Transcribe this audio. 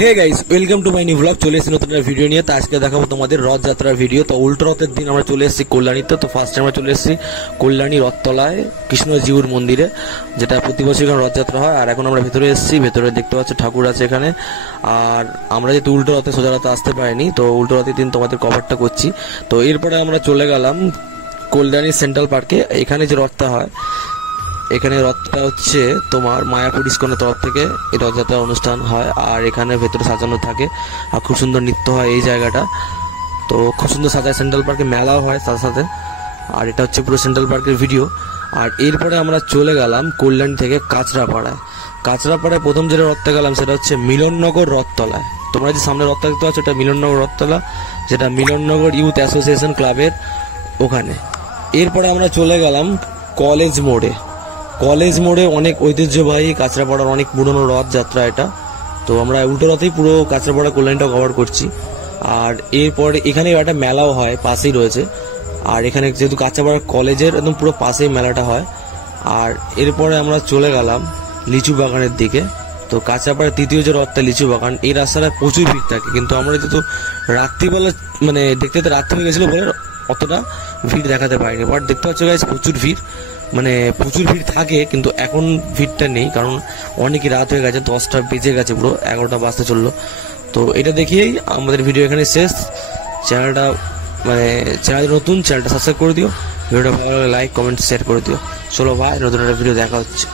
Hey guys, welcome to my new blog. চলে এসেছি নতুন একটা ভিডিও নিয়ে। তো আজকে দেখাবো তোমাদের রথযাত্রার ভিডিও। তো উল্টো রথের দিন আমরা চলে এসেছি কল্যাণীতে। তো ফার্স্টে আমরা চলে এসেছি কল্যাণী রথতলায় কৃষ্ণজিউর মন্দিরে, যেটা প্রতি বছর এখানে রথযাত্রা হয়। আর এখন আমরা ভেতরে এসেছি, ভেতরে দেখতে পাচ্ছ ঠাকুর আছে এখানে। আর আমরা যেহেতু উল্টো রথে সোজা রথে আসতে পারিনি, তো উল্টো রথের দিন তোমাদের কভারটা করছি। তো এরপরে আমরা চলে গেলাম কল্যাণী সেন্ট্রাল পার্কে। এখানে যে রথটা হয়, এখানে রথটা হচ্ছে তোমার মায়াপুর ইস্কনের তরফ থেকে এই রথযাত্রা অনুষ্ঠান হয়। আর এখানে ভেতরে সাজানো থাকে আর খুব সুন্দর নৃত্য হয় এই জায়গাটা। তো খুব সুন্দর সাজায়, সেন্ট্রাল পার্কে মেলাও হয় সাথে সাথে। আর এটা হচ্ছে পুরো সেন্ট্রাল পার্কের ভিডিও। আর এরপরে আমরা চলে গেলাম কল্যাণ থেকে কাঁচরাপাড়ায়। কাঁচরাপাড়ায় প্রথম যেটা রথটা গেলাম সেটা হচ্ছে মিলননগর রথতলায়। তোমরা যে সামনে রথটা দেখতে পাচ্ছ, এটা মিলননগর রথতলা, যেটা মিলননগর ইউথ অ্যাসোসিয়েশন ক্লাবের ওখানে। এরপরে আমরা চলে গেলাম কলেজ মোড়ে। কলেজ মোড়ে অনেক ঐতিহ্যবাহী কাঁচরাপাড়ার অনেক পুরনো রথযাত্রা এটা। তো আমরা উল্টো রথেই পুরো কাঁচরাপাড়া কল্যাণীটা কভার করছি। আর এরপরে এখানে একটা মেলাও হয়, পাশেই রয়েছে। আর এখানে যেহেতু কাঁচরাপাড়া কলেজের একদম পুরো পাশেই মেলাটা হয়। আর এরপরে আমরা চলে গেলাম লিচু বাগানের দিকে। তো কাঁচরাপাড়ার তৃতীয় যে রথটা লিচু বাগান, এই রাস্তাটা প্রচুর ভিড় থাকে, কিন্তু আমরা যেহেতু রাত্রিবেলা মানে দেখতে রাত্রি হয়ে গেছিলো বলে অতটা ভিড় দেখাতে পারিনি। বাট দেখতে পাচ্ছ গাইস, প্রচুর ভিড়, মানে প্রচুর ভিড় থাকে, কিন্তু এখন ভিড়টা নেই, কারণ অনেকই রাত হয়ে গেছে, 10টা বেজে গেছে, পুরো 11টা বাজতে চললো। তো এটা দেখিয়েই আমাদের ভিডিও এখানে শেষ। চ্যানেলটা মানে চ্যানেল নতুন, চ্যানেলটা সাবস্ক্রাইব করে দিও, ভিডিওটা ভালো লাগলে লাইক কমেন্ট শেয়ার করে দিও। চলো ভাই, নতুন একটা ভিডিও দেখা হচ্ছে।